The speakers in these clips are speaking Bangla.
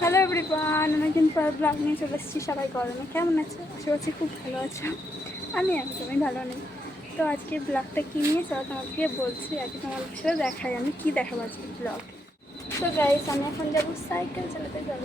হ্যালো এভরিওয়ান, আমি কিন্তু ব্লগ নিয়ে চলে এসেছি। সবাই গরমে কেমন আছে? আশা করছি খুব ভালো আছো। আমি একদমই ভালো নেই। তো আজকে ব্লগটা কী নিয়ে চলো তোমাদেরকে বলছি। আজকে তোমাদের সাথে দেখাই আমি কী দেখাবো আজকে ব্লগ। তো গাইস, আমি এখন যাবো সাইকেল চালাতে। যাবো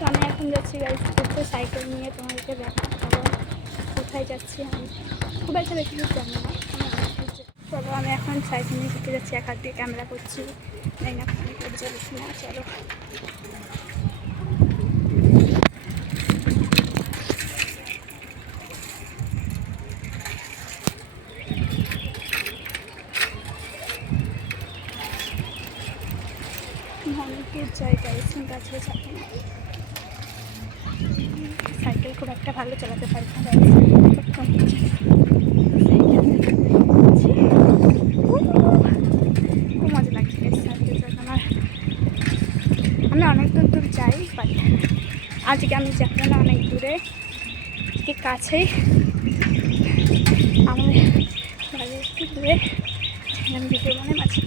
তো আমি এখন যাচ্ছি গাইস ঘুরতে সাইকেল নিয়ে। তোমাদেরকে দেখাবো কোথায় যাচ্ছি। আমি খুব একটা বেশি দূর জানি না। চলো, আমি এখন সাইকেল নিয়ে ঘুরতে যাচ্ছি। এক হাত দিয়ে ক্যামেরা করছি, জানি না ফোন করে যাবে না। চলো, অনেক দূর জায়গা এসে গাছের চাপে সাইকেল খুব একটা ভালো চালাতে পারি না। খুব মজা লাগছে সাইকেল চালানোর। আমি অনেক দূর দূর যাই, বাট আজকে আমি যাবো না অনেক দূরে। আজকে কাছেই আমাদের বাড়ি একটু দূরে আমি ভিডিও মাছি।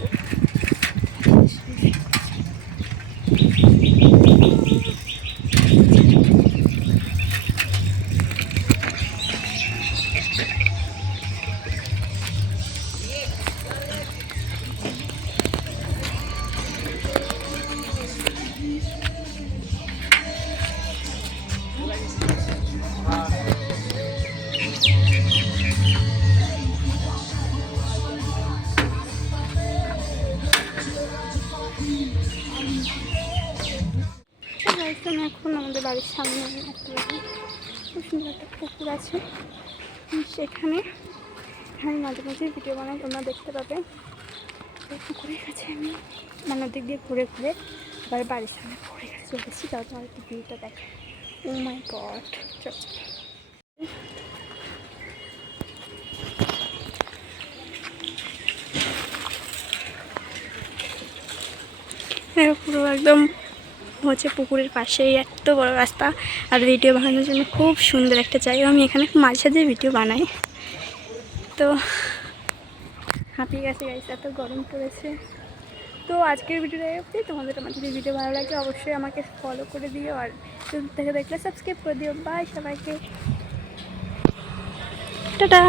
আমি এখন আমাদের বাড়ির সামনে খুব সুন্দর একটা পুকুর আছে, সেখানে আমি মাঝে মাঝে ভিডিও বানাই, তোমরা দেখতে পাবে। ওই পুকুরের কাছে আমি মানে দিক দিয়ে ঘুরে ঘুরে আবার বাড়ির সামনে পুকুরের কাছে চলে এসেছি। তাও তোমার একটু ভিউটা দেখে। ও মাই গড, চল পুরো একদম হচ্ছে পুকুরের পাশেই এত বড় রাস্তা। আর ভিডিও বানানোর জন্য খুব সুন্দর একটা জায়গা। আমি এখানে মাঝে সাঝে ভিডিও বানাই। তো হাঁপিয়ে গেছে গাইস, এত গরম পড়েছে। তো আজকের ভিডিওটা অবধি। তোমাদের আমার যদি ভিডিও ভালো লাগে অবশ্যই আমাকে ফলো করে দিও, আর ইউটিউব থেকে দেখলে সাবস্ক্রাইব করে দিও। বাই সবাইকে, টাটা।